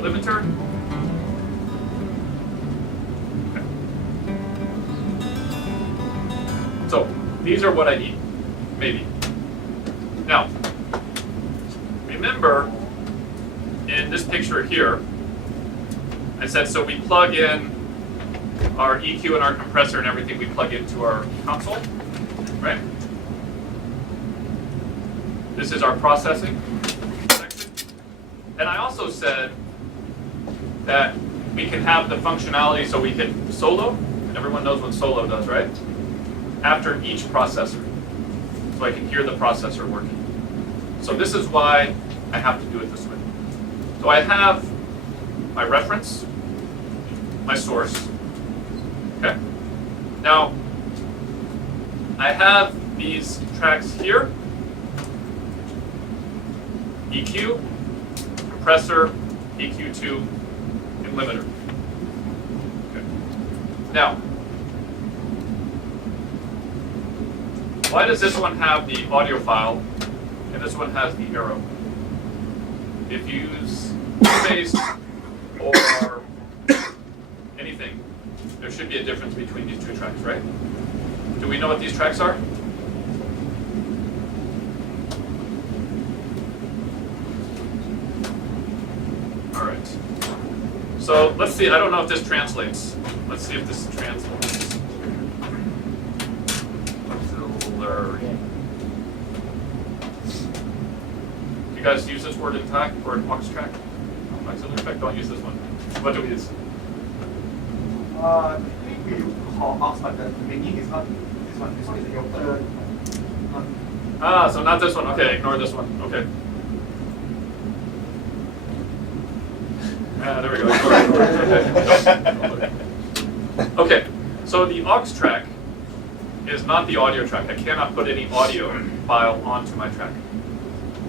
the limiter. Okay. So these are what I need, maybe. Now, remember in this picture here, I said so we plug in our EQ and our compressor and everything we plug into our console, right? This is our processing section. And I also said that we can have the functionality so we can solo, and everyone knows what solo does, right? After each processor. So I can hear the processor working. So this is why I have to do it this way. So I have my reference, my source. Okay. Now, I have these tracks here. EQ, compressor, EQ2, and limiter. Okay. Now, why does this one have the audio file and this one has the arrow? If you use space or anything, there should be a difference between these two tracks, right? Do we know what these tracks are? All right. So let's see. I don't know if this translates. Let's see if this translates. Auxiliary. You guys use this word in TAC or in aux track? Auxiliary track. Don't use this one. What do we use? I think we call aux, but the meaning is not this one. This one is your third. Ah, so not this one. Okay, ignore this one. Okay. There we go. Okay. Okay, so the aux track is not the audio track. I cannot put any audio file onto my track.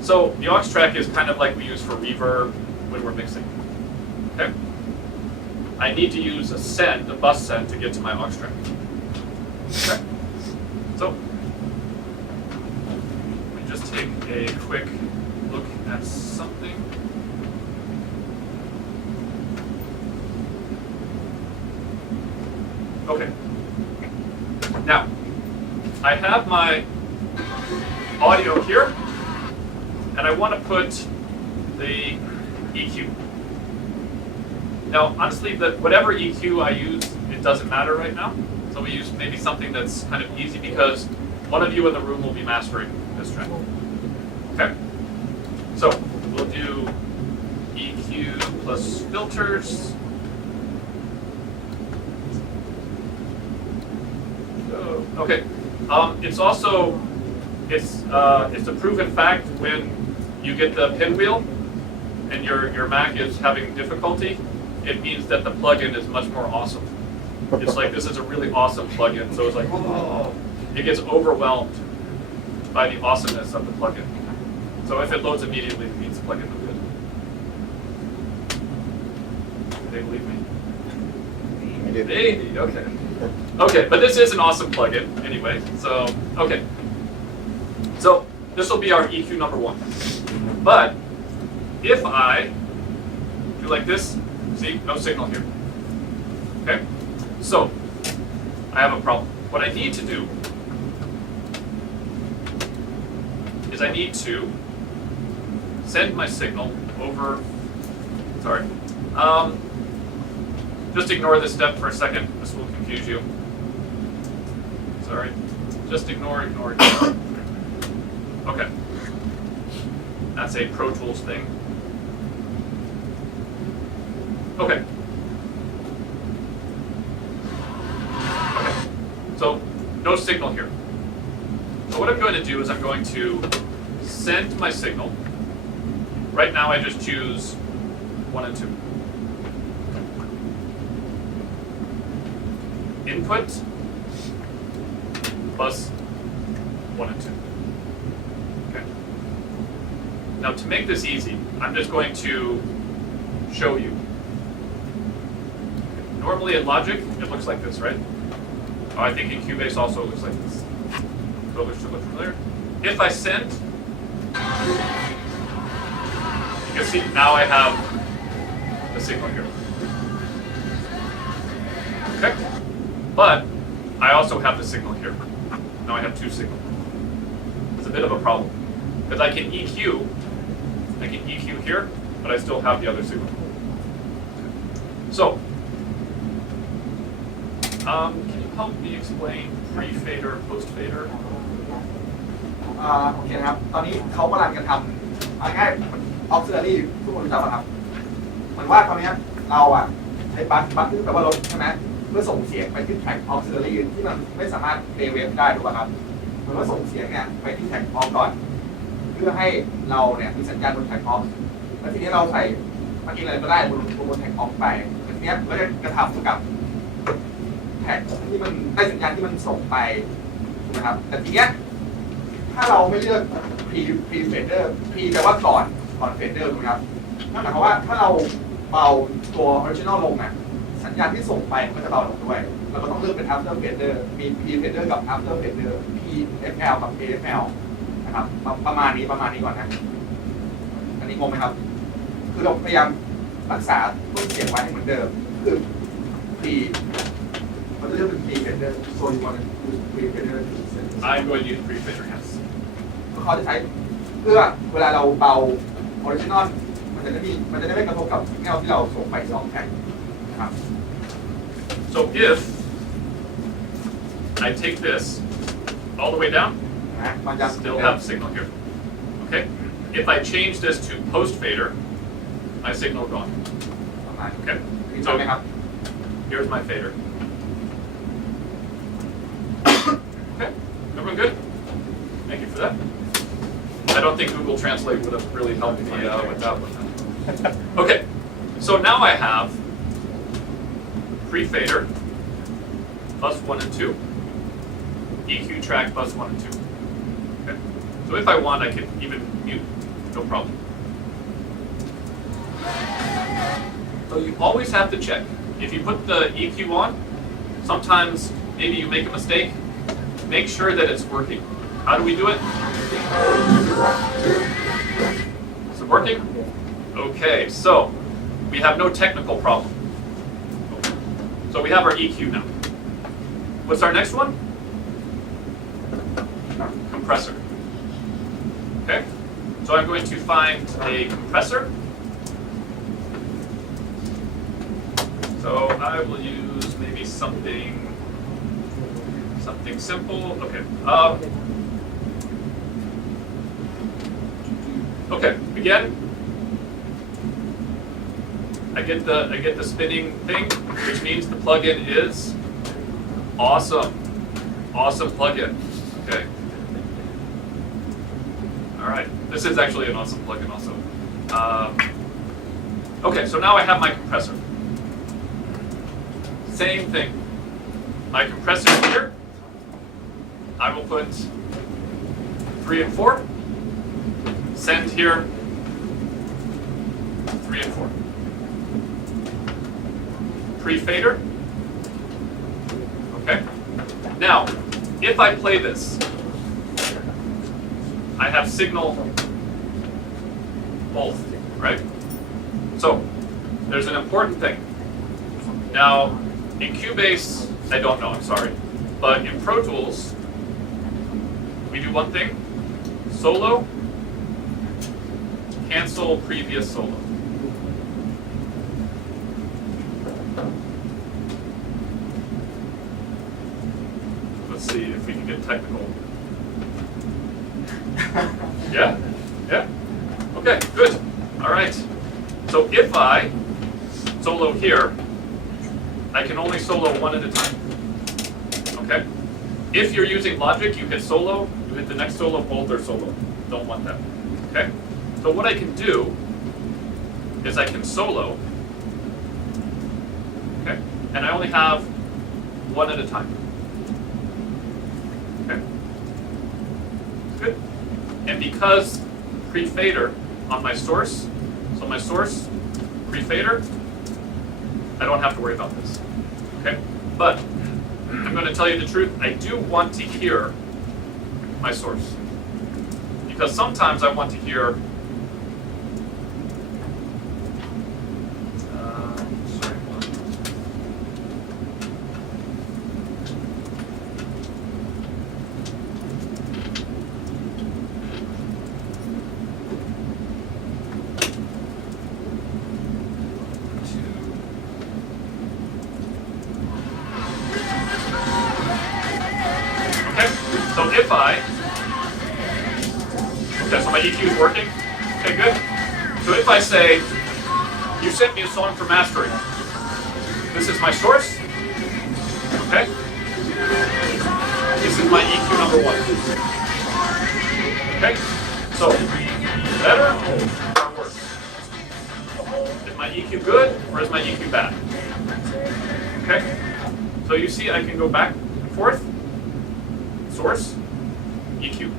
So the aux track is kind of like we use for reverb when we're mixing. Okay? I need to use a send, a bus send, to get to my aux track. Okay? So let me just take a quick look at something. Okay. Now, I have my audio here, and I want to put the EQ. Now, honestly, whatever EQ I use, it doesn't matter right now. So we use maybe something that's kind of easy because one of you in the room will be mastering this track. Okay? So we'll do EQ plus filters. Okay. It's also it's a proven fact when you get the pinwheel and your Mac is having difficulty, it means that the plugin is much more awesome. It's like this is a really awesome plugin, so it's like oh, it gets overwhelmed by the awesomeness of the plugin. So if it loads immediately, it means the plugin is good. Do they believe me? Maybe. Okay. Okay, but this is an awesome plugin anyway. So okay. So this will be our EQ number one. But if I do like this, see, no signal here. Okay? So I have a problem. What I need to do is I need to send my signal over, sorry. Just ignore this step for a second. This will confuse you. Sorry. Just ignore. Okay. That's a Pro Tools thing. Okay. Okay. So no signal here. So what I'm going to do is I'm going to send my signal. Right now I just choose 1 and 2. Input plus 1 and 2. Okay. Now to make this easy, I'm just going to show you. Normally in Logic, it looks like this, right? Oh, I think in Cubase also it looks like this. So it should look familiar. If I send, you can see now I have the signal here. Okay? But I also have the signal here. Now I have two signals. It's a bit of a problem. Because I can EQ here, but I still have the other signal. So, can you help me explain pre-fader, post-fader? โอเคนะครับ ตอนนี้เขากำลังจะทำง่ายๆ auxiliary ทุกคนรู้จักป่ะครับเหมือนว่าตอนนี้เราใช้บัสที่แปลว่ารถใช่ไหมเพื่อส่งเสียงไปที่แท็ก auxiliary ที่มันไม่สามารถ play wave ได้ถูกป่ะครับเหมือนว่าส่งเสียงเนี่ยไปที่แท็ก aux ก่อน เพื่อให้เราเนี่ยมีสัญญาณบนแท็ก aux แล้วทีนี้เราใส่เมื่อกี้อะไรก็ได้บนแท็ก aux ไปทีนี้ก็จะกระทำกับแท็กที่มันได้สัญญาณที่มันส่งไปถูกไหมครับแต่ทีเนี้ยถ้าเราไม่เลือก pre fader pre แปลว่าก่อน fader ถูกไหมครับนั่นหมายความว่าถ้าเราเบาตัว original ลงอ่ะสัญญาณที่ส่งไปมันก็จะเบาลงด้วยเราก็ต้องเลือกเป็น after fader มี pre fader กับ after fader PFL กับ AFL นะครับประมาณนี้ก่อนนะอันนี้งงไหมครับคือเราพยายามรักษาต้นเสียงไว้ให้เหมือนเดิมคือ pre เราจะเลือกเป็น pre fader so you want to use pre fader I'm going to use pre-fader, yes. เขาจะใช้เพื่อเวลาเราเบาออริจินอลมันจะได้ไม่กระทบกับสัญญาณที่เราส่งไปที่ออกแท็กนะครับ So if I take this all the way down, นะมันจะ still have signal here. Okay? If I change this to post-fader, my signal gone. ประมาณ Okay? ใช่ไหมครับ Here's my fader. Okay? Everyone good? Thank you for that. I don't think Google Translate would have really helped me with that one. Okay, so now I have pre-fader, bus 1 and 2, EQ track bus 1 and 2. Okay, so if I want, I can even mute, no problem. So you always have to check. If you put the EQ on, sometimes maybe you make a mistake. Make sure that it's working. How do we do it? Is it working? Okay, so we have no technical problem. So we have our EQ now. What's our next one? Compressor. Okay, so I'm going to find a compressor. So I will use maybe something simple. Okay. Okay. Again, I get the spinning thing, which means the plugin is awesome. Awesome plugin. Okay. All right. This is actually an awesome plugin also. Okay. So now I have my compressor. Same thing. My compressor here. I will put 3 and 4. Send here 3 and 4. Pre-fader. Okay. Now, if I play this, I have signal both, right? So, there's an important thing. Now, in Cubase, I don't know, I'm sorry. But in Pro Tools, we do one thing, solo, cancel previous solo. Let's see if we can get technical. Yeah? Yeah? Okay, good. All right. So if I solo here, I can only solo one at a time. Okay? If you're using Logic, you hit solo, you hit the next solo, both are solo. Don't want that. Okay? So what I can do is I can solo, okay? And I only have one at a time. Okay? Good. And because pre-fader on my source, so my source, pre-fader, I don't have to worry about this. Okay? But I'm going to tell you the truth, I do want to hear my source. Because sometimes I want to hear if I, okay, so my EQ is working. Okay, good. So if I say, you sent me a song for mastering. This is my source. Okay. This is my EQ number 1. Okay. So, better or worse? Is my EQ good or is my EQ bad? Okay. So you see I can go back and forth. Source, EQ.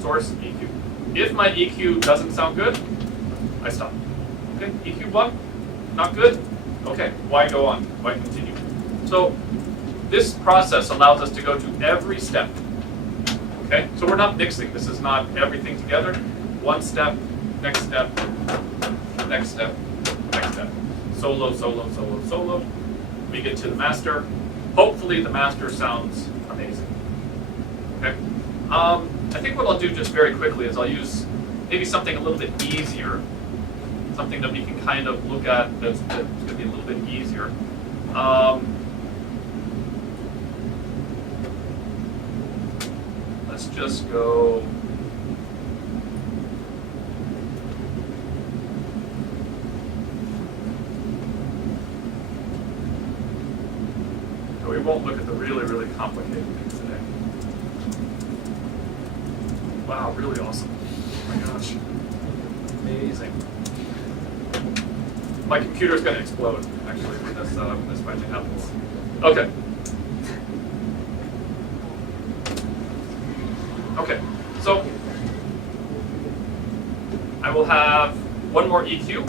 Source, EQ. If my EQ doesn't sound good, I stop. Okay, EQ 1, not good. Okay, why go on? Why continue? So this process allows us to go to every step. Okay, so we're not mixing. This is not everything together. One step, next step, next step, next step. Solo, solo, solo, solo. We get to the master. Hopefully the master sounds amazing. Okay. I think what I'll do just very quickly is I'll use maybe something a little bit easier. Something that we can kind of look at that's going to be a little bit easier. Let's just go. So we won't look at the really, really complicated things today. Wow, really awesome. Oh my gosh. Amazing. My computer's going to explode, actually, when this finally happens. Okay. Okay, so I will have one more EQ.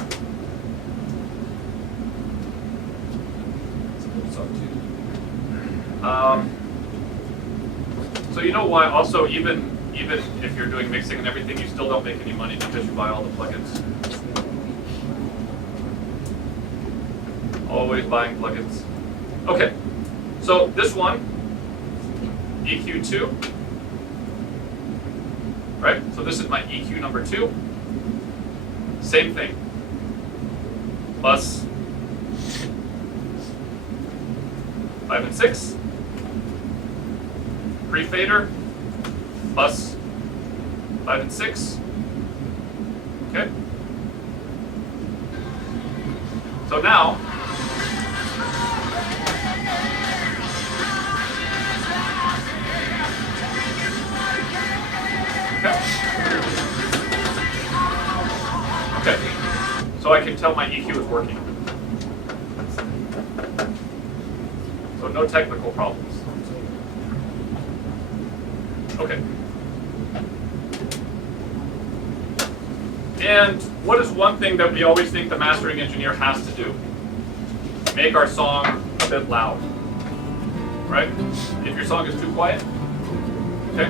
So you know why also even if you're doing mixing and everything, you still don't make any money because you buy all the plugins. Always buying plugins. Okay, so this one, EQ2, right? So this is my EQ number 2. Same thing. Plus 5 and 6. Pre-fader, plus 5 and 6. Okay. So now, okay, so I can tell my EQ is working. So no technical problems. Okay. And what is one thing that we always think the mastering engineer has to do? Make our song a bit loud, right? If your song is too quiet, okay?